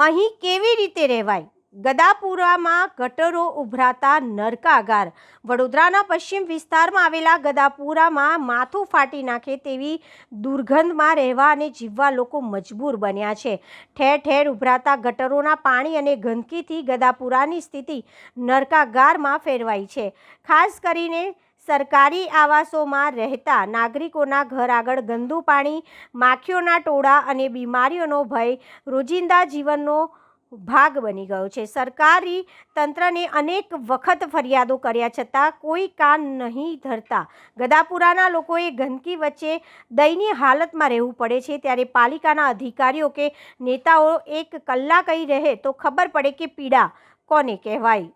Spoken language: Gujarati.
અહીં કેવી રીતે રહેવાય? ગદાપુરામાં ગટરો ઉભરાતા નરકાગાર. વડોદરાના પશ્ચિમ વિસ્તારમાં આવેલા ગદાપુરામાં માથું ફાટી નાખે તેવી દુર્ગંધમાં રહેવા અને જીવવા લોકો મજબૂર બન્યા છે. ઠેર ઠેર ઉભરાતા ગટરોના પાણી અને ગંદકીથી ગદાપુરાની સ્થિતિ નરકાગારમાં ફેરવાઈ છે. ખાસ કરીને સરકારી આવાસોમાં રહેતા નાગરિકોના ઘર આગળ ગંદુ પાણી, માખીઓના ટોળા અને બીમારીઓનો ભય રોજિંદા જીવનનો ભાગ બની ગયો છે. સરકારી તંત્રને અનેક વખત ફરિયાદો કર્યા છતાં કોઈ કાન નહીં ધરતા ગદાપુરાના લોકોએ ગંદકી વચ્ચે દયનીય હાલતમાં રહેવું પડે છે. ત્યારે પાલિકાના અધિકારીઓ કે નેતાઓ એક કલાક અહીં રહે તો ખબર પડે કે પીડા કોને કહેવાય.